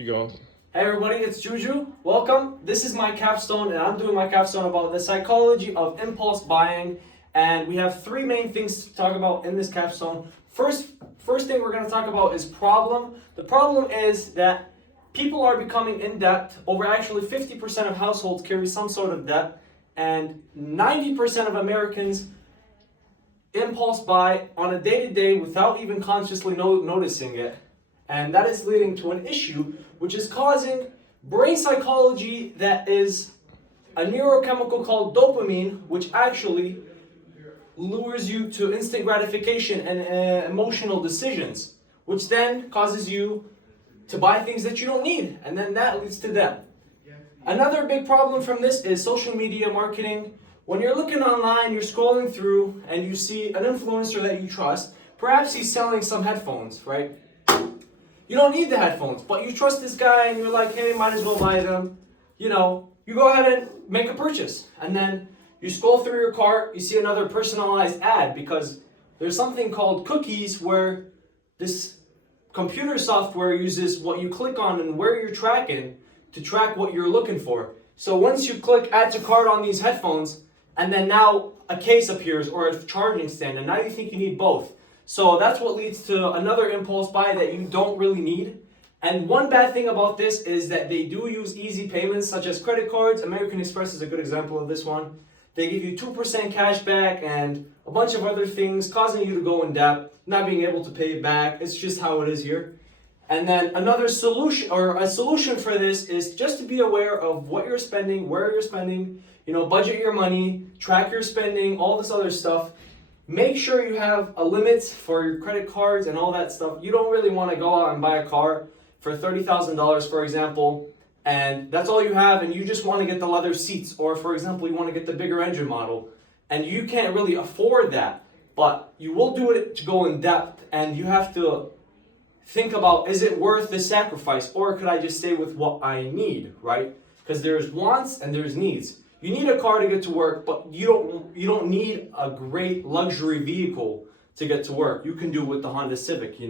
You go. Hey everybody, it's Juju. Welcome. This is my capstone, and I'm doing my capstone about the psychology of impulse buying. And we have three main things to talk about in this capstone. First thing we're going to talk about is problem. The problem is that people are becoming in debt. Over actually 50% of households carry some sort of debt, and 90% of Americans impulse buy on a day-to-day without even consciously noticing it. And that is leading to an issue which is causing brain psychology that is a neurochemical called dopamine, which actually lures you to instant gratification and emotional decisions, which then causes you to buy things that you don't need, and then that leads to debt. Another big problem from this is social media marketing. When you're looking online, you're scrolling through, and you see an influencer that you trust. Perhaps he's selling some headphones, right? You don't need the headphones, but you trust this guy and you're like, hey, might as well buy them. You go ahead and make a purchase. And then you scroll through your cart, you see another personalized ad, because there's something called cookies where this computer software uses what you click on and where you're tracking to track what you're looking for. So once you click add to cart on these headphones, and then now a case appears or a charging stand, and now you think you need both. So that's what leads to another impulse buy that you don't really need. And one bad thing about this is that they do use easy payments such as credit cards. American Express is a good example of this one. They give you 2% cash back and a bunch of other things, causing you to go in debt, not being able to pay it back. It's just how it is here. And then another solution, or a solution for this, is just to be aware of what you're spending, where you're spending, budget your money, track your spending, all this other stuff. Make sure you have a limit for your credit cards and all that stuff. You don't really want to go out and buy a car for $30,000, for example, and that's all you have, and you just want to get the leather seats, or for example, you want to get the bigger engine model, and you can't really afford that, but you will do it to go in depth, and you have to think about, is it worth the sacrifice, or could I just stay with what I need, right? Because there's wants and there's needs. You need a car to get to work, but you don't need a great luxury vehicle to get to work. You can do it with the Honda Civic,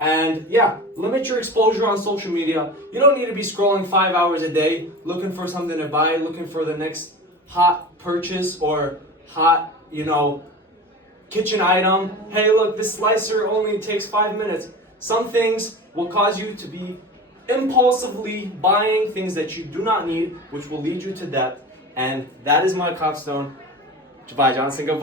And yeah, limit your exposure on social media. You don't need to be scrolling 5 hours a day, looking for something to buy, looking for the next hot purchase or hot, kitchen item. Hey, look, this slicer only takes 5 minutes. Some things will cause you to be impulsively buying things that you do not need, which will lead you to debt. And that is my capstone. Goodbye, Johnson. Goodbye.